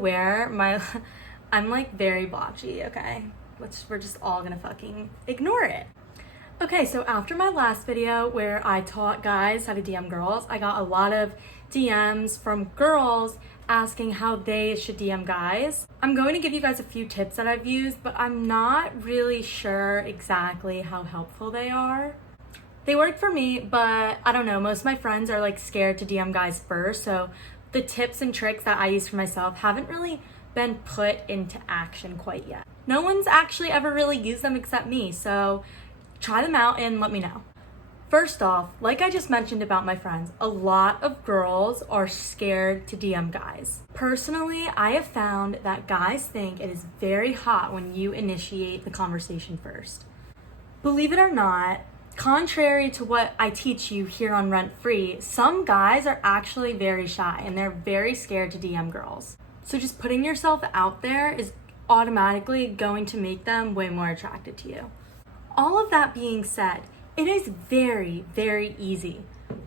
aware, I'm like very blotchy, okay? We're just all gonna fucking ignore it. Okay, so after my last video where I taught guys how to DM girls, I got a lot of DMs from girls asking how they should DM guys. I'm going to give you guys a few tips that I've used, but I'm not really sure exactly how helpful they are. They work for me, but I don't know, most of my friends are like scared to DM guys first, so the tips and tricks that I use for myself haven't really been put into action quite yet. No one's actually ever really used them except me, so try them out and let me know. First off, like I just mentioned about my friends, a lot of girls are scared to DM guys. Personally, I have found that guys think it is very hot when you initiate the conversation first. Believe it or not, contrary to what I teach you here on Rent Free, some guys are actually very shy and they're very scared to DM girls. So just putting yourself out there is automatically going to make them way more attracted to you. All of that being said, it is very, very easy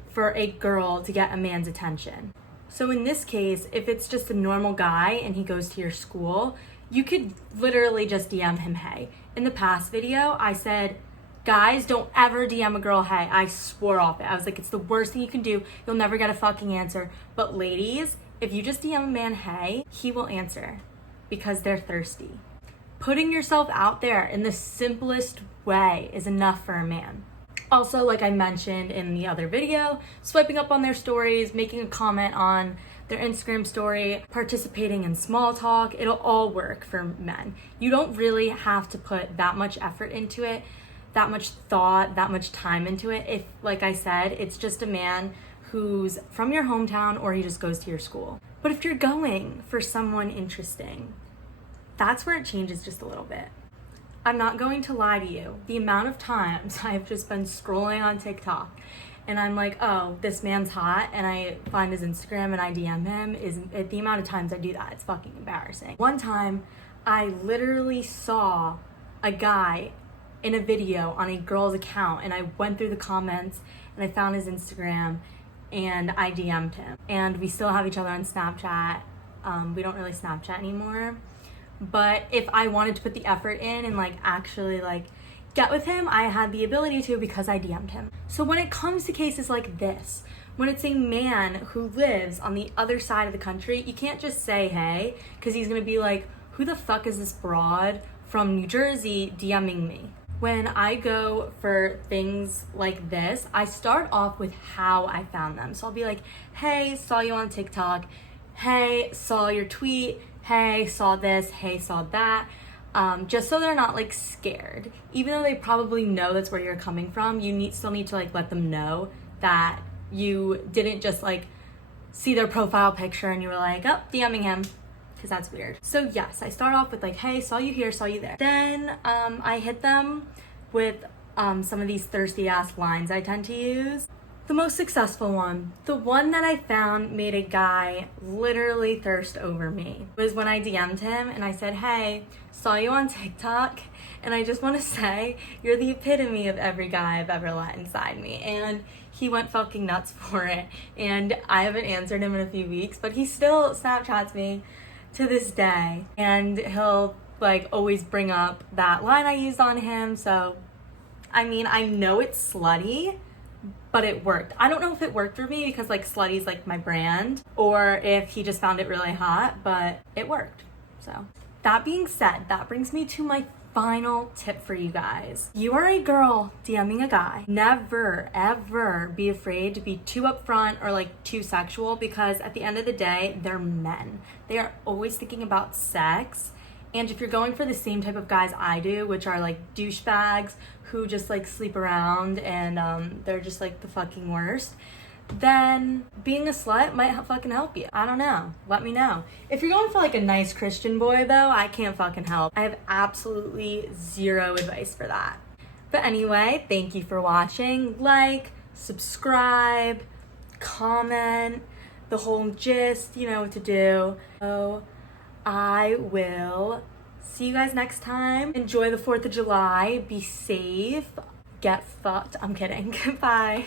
for a girl to get a man's attention. So in this case, if it's just a normal guy and he goes to your school, you could literally just DM him hey. In the past video, I said, guys, don't ever DM a girl hey. I swore off it. I was like, it's the worst thing you can do. You'll never get a fucking answer. But ladies, if you just DM a man hey, he will answer because they're thirsty. Putting yourself out there in the simplest way is enough for a man. Also, like I mentioned in the other video, swiping up on their stories, making a comment on their Instagram story, participating in small talk, it'll all work for men. You don't really have to put that much effort into it, that much thought, that much time into it. If, like I said, it's just a man who's from your hometown or he just goes to your school. But if you're going for someone interesting, that's where it changes just a little bit. I'm not going to lie to you. The amount of times I've just been scrolling on TikTok and I'm like, oh, this man's hot, and I find his Instagram and I DM him, the amount of times I do that, it's fucking embarrassing. One time, I literally saw a guy in a video on a girl's account and I went through the comments and I found his Instagram and I DM'd him. And we still have each other on Snapchat. We don't really Snapchat anymore. But if I wanted to put the effort in and like actually like get with him, I had the ability to because I DM'd him. So when it comes to cases like this, when it's a man who lives on the other side of the country, you can't just say hey, because he's gonna be like, who the fuck is this broad from New Jersey DMing me? When I go for things like this, I start off with how I found them. So I'll be like, hey, saw you on TikTok. Hey, saw your tweet. Hey, saw this. Hey, saw that. Just so they're not like scared. Even though they probably know that's where you're coming from, you still need to like let them know that you didn't just like see their profile picture and you were like, oh, DMing him, because that's weird. So yes, I start off with like, hey, saw you here, saw you there. Then I hit them with some of these thirsty ass lines I tend to use. The most successful one, the one that I found made a guy literally thirst over me, was when I DM'd him and I said, hey, saw you on TikTok and I just want to say you're the epitome of every guy I've ever let inside me. And he went fucking nuts for it. And I haven't answered him in a few weeks, but he still Snapchats me to this day. And he'll like always bring up that line I used on him. So, I mean, I know it's slutty, but it worked. I don't know if it worked for me because like slutty's like my brand, or if he just found it really hot, but it worked. So that being said, that brings me to my final tip for you guys. You are a girl DMing a guy. Never, ever be afraid to be too upfront or like too sexual, because at the end of the day, they're men. They are always thinking about sex. And if you're going for the same type of guys I do, which are like douchebags who just like sleep around and they're just like the fucking worst, then being a slut might fucking help you. I don't know. Let me know. If you're going for like a nice Christian boy though, I can't fucking help. I have absolutely zero advice for that. But anyway, thank you for watching. Like, subscribe, comment, the whole gist, you know what to do. So I will see you guys next time. Enjoy the 4th of July. Be safe. Get fucked. I'm kidding. Bye.